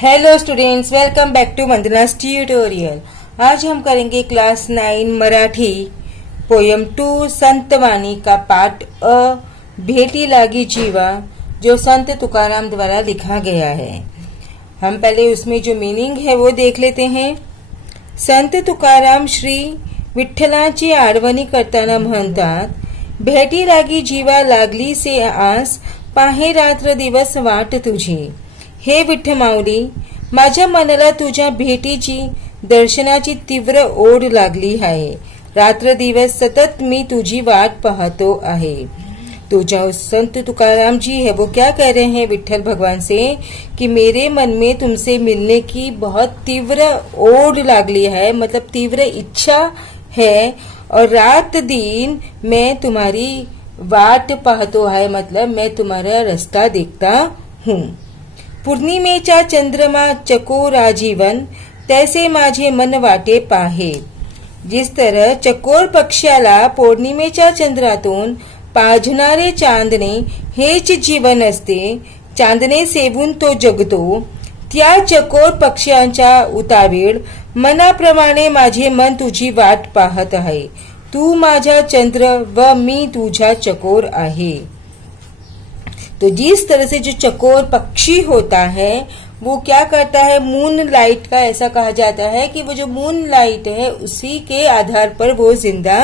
Hello students, welcome back to Vandana's tutorial. आज हम करेंगे क्लास 9 मराठी पोयम 2 संतवाणी का पाठ अ भेटी लागी जीवा, जो संत तुकाराम द्वारा लिखा गया है। हम पहले उसमें जो मीनिंग है वो देख लेते हैं। संत तुकाराम श्री विठ्ठलाची आठवणी करताना म्हणतात, भेटी लागी जीवा लागली से आस, पाहे रात्र दिवस वाट तुझी। हे विठ्ठ माऊली, माझ्या मनाला तुझ्या भेटीची दर्शनाची तीव्र ओढ लागली आहे। रात्र दिवस सतत मी तुझी वाट पाहतो आहे। तो जो संत तुकाराम जी है वो क्या कह रहे हैं विठ्ठल भगवान से कि मेरे मन में तुमसे मिलने की बहुत तीव्र ओढ लागली है, मतलब तीव्र इच्छा है, और रात दिन मैं तुम्हारी वाट पाहतो है, मतलब मैं तुम्हारा रास्ता देखता हूँ। पौर्णिमेचा चंद्रमा चकोर आजीवन, तैसे माझे मन वाटे पाहे। जिस तरह चकोर पक्ष्याला पौर्णिमेच्या चंद्रातून पाझणारे चांदणे हेच जीवन असते, चांदणे सेवून तो जगतो, त्या चकोर पक्ष्यांच्या उतावीळ मनाप्रमाणे माझे मन तुझी वाट पाहत आहे। तू माझा चंद्र व मी तुझा चकोर आहे। तो जिस तरह से जो चकोर पक्षी होता है वो क्या करता है, मून लाइट का ऐसा कहा जाता है कि वो जो मून लाइट है उसी के आधार पर वो जिंदा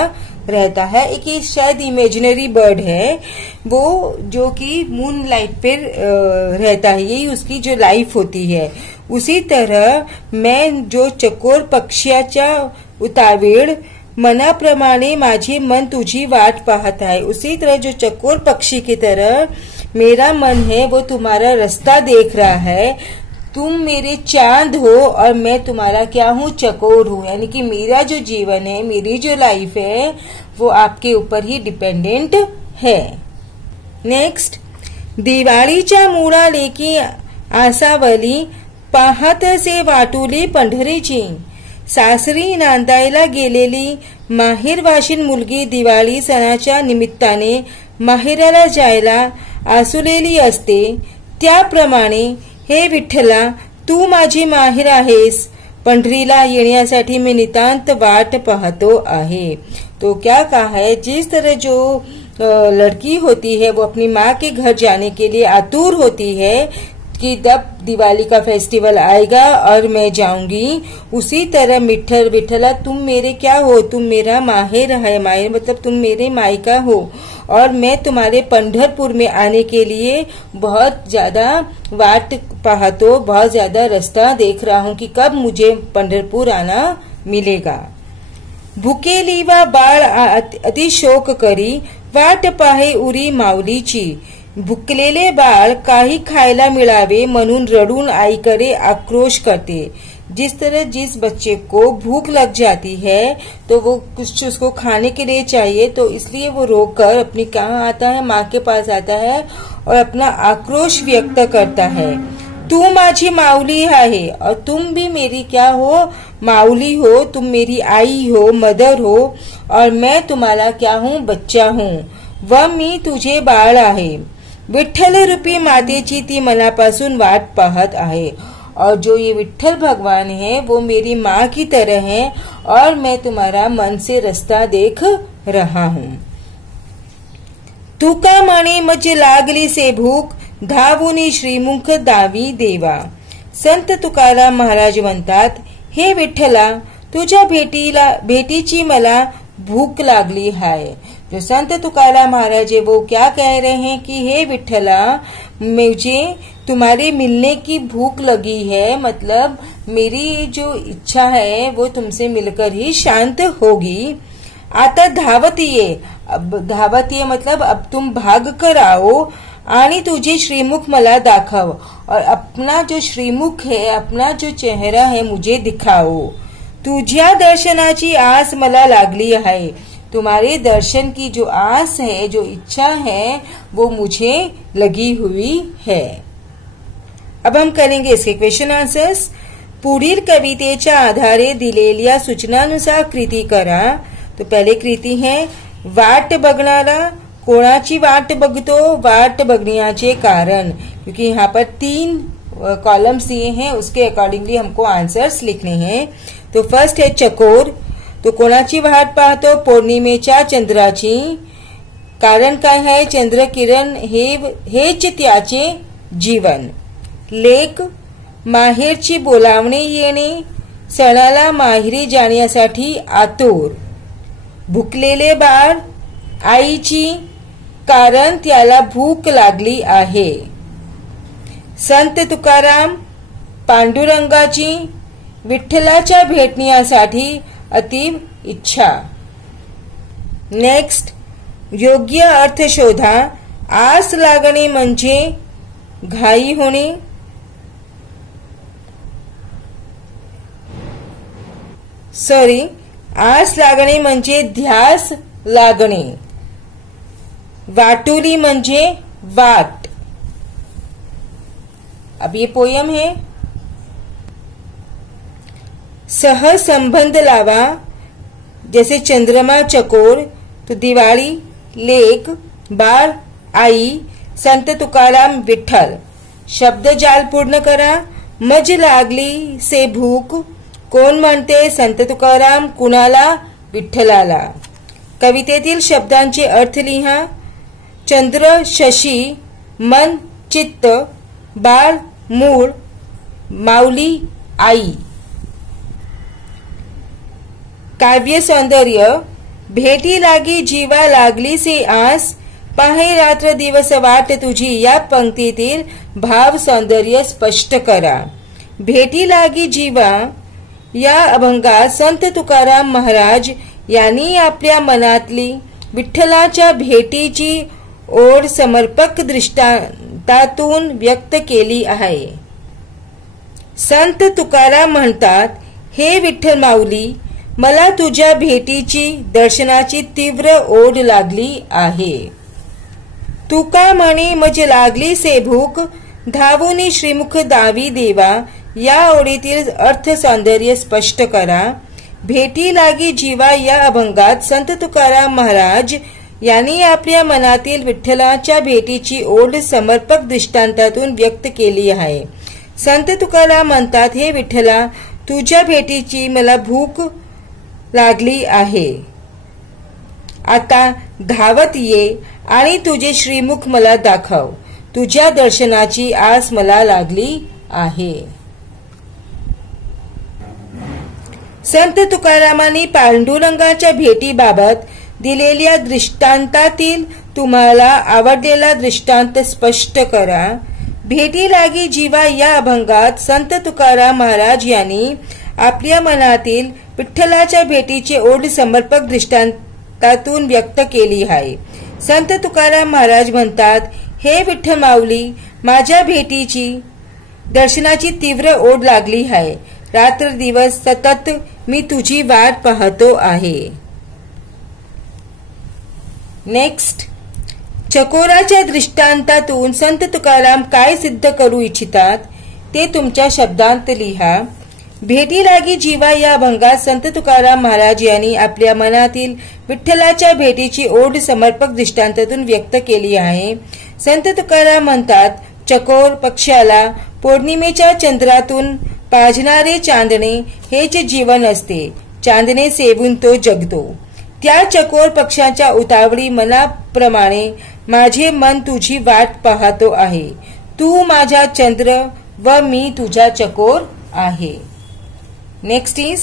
रहता है। एक ये शायद इमेजिनरी बर्ड है वो, जो कि मून लाइट पे रहता है, यही उसकी जो लाइफ होती है। उसी तरह मैं जो चकोर पक्ष्याच्या उतावीळ मनाप्रमाणे माझे मन तुझी वाट पाहत है, उसी तरह जो चकोर पक्षी की तरह मेरा मन है वो तुम्हारा रास्ता देख रहा है। तुम मेरे चांद हो और मैं तुम्हारा क्या हूँ, चकोर हूँ। यानी कि मेरा जो जीवन है, मेरी जो लाइफ है वो आपके ऊपर ही डिपेंडेंट है। नेक्स्ट, दिवाळीच्या मुळा लेकी आसावली, पाहत से वाटुली पंढरीची। सासरी नांदायला गेलेली माहेरवाशीन मुलगी दिवाळी सणाच्या निमित्ताने माहेराला जायला आसुलेली असते, त्याप्रमाणे हे विठ्ठला तू माझी माहेर आहेस, पंढरीला येण्यासाठी मी नितांत वाट पाहतो आहे। तो क्या कहा है, जिस तरह जो लड़की होती है वो अपनी माँ के घर जाने के लिए आतुर होती है कि जब दिवाली का फेस्टिवल आएगा और मैं जाऊंगी, उसी तरह विठ्ठल विठ्ठला तुम मेरे क्या हो, तुम मेरा माहेर है। माहेर मतलब तुम मेरे मायका हो, और मैं तुम्हारे पंढरपुर में आने के लिए बहुत ज्यादा वाट पाहतो, बहुत ज्यादा रास्ता देख रहा हूँ कि कब मुझे पंढरपुर आना मिलेगा। भुकेली वा बाळ अतिशोक करी, वाट पाहे उरी माऊलीची। भुकलेले बाळ काही खायला मिळावे म्हणून रडून आईकडे आक्रोश करते। जिस तरह जिस बच्चे को भूख लग जाती है तो वो कुछ उसको खाने के लिए चाहिए, तो इसलिए वो रोकर अपनी कहाँ आता है, माँ के पास आता है और अपना आक्रोश व्यक्त करता है। तू माझी माऊली आहे और तुम भी मेरी क्या हो, माऊली हो, तुम मेरी आई हो, मदर हो, और मैं तुम्हारा क्या हूँ, बच्चा हूँ, व मी तुझे बाळ आहे। विठ्ठल रूपी मातेची ती मनापासून वाट पाहत आहे, और जो ये विठ्ठल भगवान है वो मेरी माँ की तरह है, और मैं तुम्हारा मन से रास्ता देख रहा हूँ। तुका म्हणे मज लागली से भूक, धावुनी श्रीमुख दावी देवा। संत तुकाराम महाराज म्हणतात, हे विठ्ठला तुझ्या भेटीची मला भूक लागली है। जो संत तुकाराम महाराज है वो क्या कह रहे हैं कि हे विठ्ठला मुझे तुम्हारे मिलने की भूख लगी है, मतलब मेरी जो इच्छा है वो तुमसे मिलकर ही शांत होगी। आता धावत ये, अब धावत ये मतलब अब तुम भाग कर आओ, आणि तुझे श्रीमुख मला दाखव, और अपना जो श्रीमुख है, अपना जो चेहरा है मुझे दिखाओ। तुझ्या दर्शनाची आस मला लागली आहे, तुम्हारे दर्शन की जो आस है, जो इच्छा है वो मुझे लगी हुई है। अब हम करेंगे इसके क्वेश्चन आंसर्स। पुढील कवितेच्या आधारे दिलेल्या सूचनानुसार कृती करा। तो पहले कृती है, वाट बघणारा कोणाची वाट बघतो, वाट बघण्याचे कारण, क्योंकि यहाँ पर 3 कॉलम्स दिए हैं उसके अकॉर्डिंगली हमको आंसर्स लिखने हैं। तो फर्स्ट है चकोर, तो कोणाची वाट पाहतो? पौर्णिमेच्या चंद्राची। कारण काय आहे? चंद्रकिरण हेच त्याचे जीवन। लेक, माहेरची बोलावणे येणे, सणाला माहेरी जाण्यासाठी आतुर। भुकलेले बाळ, आईची, कारण त्याला भूक लागली आहे। संत तुकाराम, पांडुरंगाची, विठ्ठलाच्या भेटण्यासाठी अतीव इच्छा। नेक्स्ट, योग्य अर्थ शोधा। आस लागणे म्हणजे घाई होणे। आस लागणे म्हणजे ध्यास लागणे। वाटुली म्हणजे वाट। अब ये पोयम है। सहसंबंध लावा, जैसे चंद्रमा, चकोर, तो दिवाळी, लेक, बाळ, आई, संत तुकाराम, विठ्ठल। शब्द जाल पूर्ण करा। मज लागली से भूक, कोण म्हणते? संत तुकाराम। कुणाला? विठ्ठलाला। कवितेतील शब्दांचे अर्थ लिहा। चंद्र, शशी, मन, चित्त, बाळ, मूळ, माऊली, आई। काव्य सौंदर्य, भेटी लागी जीवा लागली से आस, पाहे रात्र दिवस वाट तुझी, या पंक्तीतील भाव सौंदर्य स्पष्ट करा। भेटी लागी जीवा या अभंगात संत तुकाराम महाराज यांनी आपल्या मनातली विठ्ठलाच्या भेटीची ओढ समर्पक दृष्टांतातून व्यक्त केली आहे। संत तुकाराम म्हणतात, हे विठ्ठल माऊली, मला तुझ्या भेटीची, दर्शनाची तीव्र ओढ लागली आहे। तुका म्हणे मज लागली से भूक, धावुनी श्रीमुख दावी देवा, या ओळीतील अर्थ सौंदर्य स्पष्ट करा। भेटी लागी जीवा या अभंगात संत तुकाराम महाराज यांनी आपल्या मनातील विठ्ठलाच्या भेटीची ओढ समर्पक दृष्टांतातून व्यक्त केली आहे। संत तुकाराम म्हणतात, हे विठ्ठला, तुझ्या भेटीची मला भूक लागली आहे। आता धावत ये आणि तुझे श्रीमुख मला दाखव। तुझ्या दर्शनाची आस मला लागली आहे। संत तुकारामांनी पांडुरंगाच्या भेटीबाबत दिलेल्या दृष्टांतातील तुम्हाला आवडलेला दृष्टांत स्पष्ट करा। भेटी लागी जीवा या अभंगात संत तुकाराम महाराज यांनी आपल्या मनातील विठ्ठलाच्या भेटीची ओढ समर्पक दृष्टांतातून व्यक्त केली आहे। संत तुकाराम महाराज म्हणतात, हे विठ्ठल माऊली, माझ्या भेटीची, दर्शनाची तीव्र ओढ लागली आहे। रात्र दिवस सतत मी तुझी वाट पाहतो आहे। नेक्स्ट, चकोराच्या दृष्टांतातून संत तुकाराम काय सिद्ध करू इच्छितात ते तुमच्या शब्दांत लिहा। भेटी लागी जीवा या अभंगात संत तुकाराम महाराज यांनी आपल्या मनातील विठ्ठलाच्या भेटीची ओढ समर्पक दृष्टांतातून व्यक्त केली आहे। संत तुकाराम म्हणतात, चकोर पक्षाला पौर्णिमेच्या चंद्रातून पाजणारे चांदणे हेच जीवन असते। चांदणे सेवून तो जगतो। त्या चकोर पक्षाच्या उतावळी मनाप्रमाणे माझे मन तुझी वाट पाहतो आहे। तू माझा चंद्र व मी तुझा चकोर आहे। नेक्स्ट इज,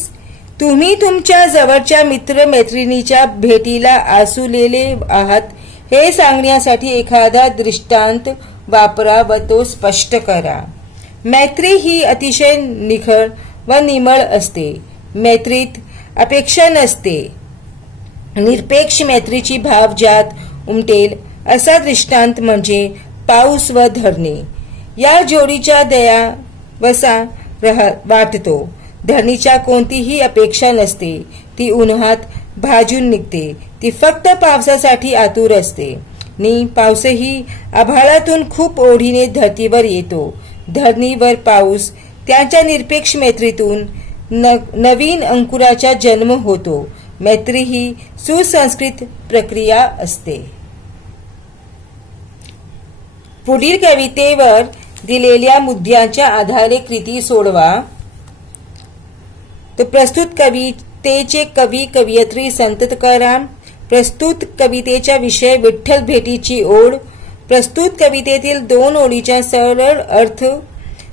तुम्ही तुमच्या जवळच्या मित्र मैत्रिणीच्या भेटीला आसुलेले आहात हे सांगण्यासाठी एखादा दृष्टांत वापरा व तो स्पष्ट करा। मैत्री ही अतिशय निखळ व निमळ असते। मैत्रीत अपेक्षा नसते। निरपेक्ष मैत्रीची भाव ज्यात उमटेल असा दृष्टांत म्हणजे पाऊस व धरणी। या जोडीच्या दया वसा वाटतो। धरणीच्या कोणतीही अपेक्षा नसते। ती उन्हात भाजून निघते। ती फक्त पावसासाठी आतुर असते। नि पावसही आभाळातून खूप ओढीने धरतीवर येतो। धरणीवर पाऊस त्यांच्या निरपेक्ष मैत्रीतून नवीन अंकुराचा जन्म होतो। मैत्री ही सुसंस्कृत प्रक्रिया असते। पुढील कवितेवर दिलेल्या मुद्द्यांच्या आधारे कृती सोडवा. तर प्रस्तुत कवितेचे कवी कवयित्री संत तुकाराम. प्रस्तुत कवितेचा विषय विठ्ठल भेटीची ओढ. प्रस्तुत कवितेतील 2 ओळीचा सरळ अर्थ.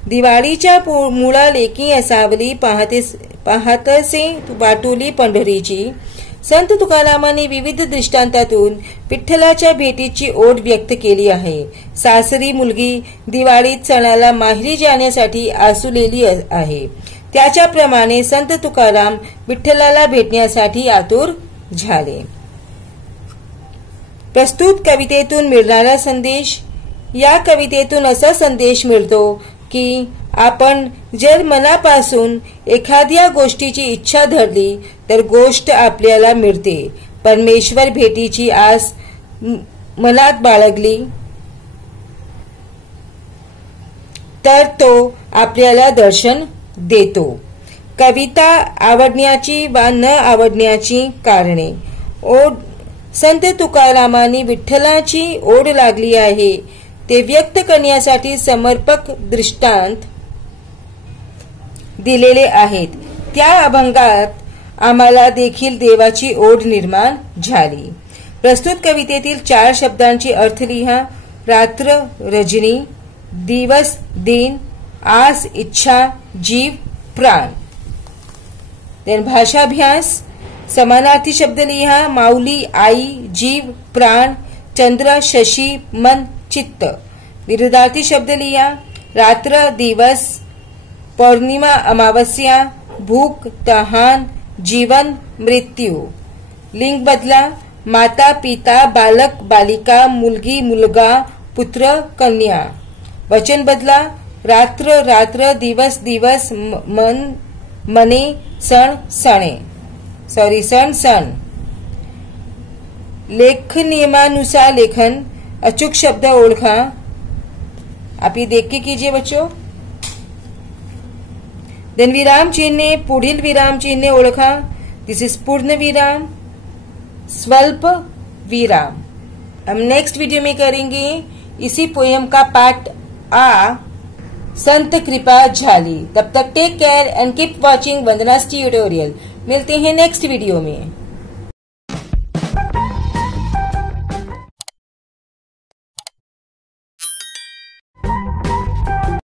दिवाळीच्या मुळा लेकी असावली पाहतसे वाटोली पंढरीची. संत तुकारामांनी विविध दृष्टांतातून विठ्ठलाच्या भेटीची ओढ व्यक्त केली आहे. सासरी मुलगी दिवाळीत सणाला माहेरी जाण्यासाठी आसुलेली आहे. त्याच्याप्रमाणे संत तुकाराम विठ्ठलाला भेटण्यासाठी आतुर झाले. प्रस्तुत कवितेतून मिळणारा संदेश. या कवितेतून असा संदेश मिळतो की आपण जर मनापासून एखाद्या गोष्टीची इच्छा धरली तर गोष्ट आपल्याला मिळते. परमेश्वर भेटीची आस मनात बाळगली तर तो आपल्याला दर्शन देतो. कविता आवडण्याची वा न आवडण्याची कारणे. ओढ. संत तुकारामांनी विठ्ठलाची ओढ लागली आहे ते व्यक्त करण्यासाठी समर्पक दृष्टांत दिलेले आहेत. त्या अभंगात आम्हाला देखील देवाची ओढ निर्माण झाली. प्रस्तुत कवितेतील 4 शब्दांची अर्थ लिहा. रात्र रजनी, दिवस दिन, आस इच्छा, जीव प्राण. भाषाभ्यास. समानार्थी शब्द लिहा. माऊली आई, जीव प्राण, चंद्र शशी मन चित्त. विरुद्धार्थी शब्द लिहा. रात्र दिवस, पौर्णिमा अमावस्या, भूक तहान, जीवन मृत्यू. लिंग बदला. माता पिता, बालक बालिका, मुलगी मुलगा, पुत्र कन्या. वचन बदला. रात्र रात्र, दिवस दिवस, मन मने, सण सणे. सण सण. लेख नियमानुसार लेखन. अचूक शब्द ओळखा. आप ये देख के कीजिए बच्चों. देन विराम चिन्ह. पुढील विराम चिन्ह ओळखा. दिस इज पूर्ण विराम, स्वल्प विराम. हम नेक्स्ट वीडियो में करेंगे इसी पोयम का पार्ट आ, संत कृपा झाली. तब तक take care and keep watching Vandana's tutorial. मिलते हैं नेक्स्ट वीडियो में.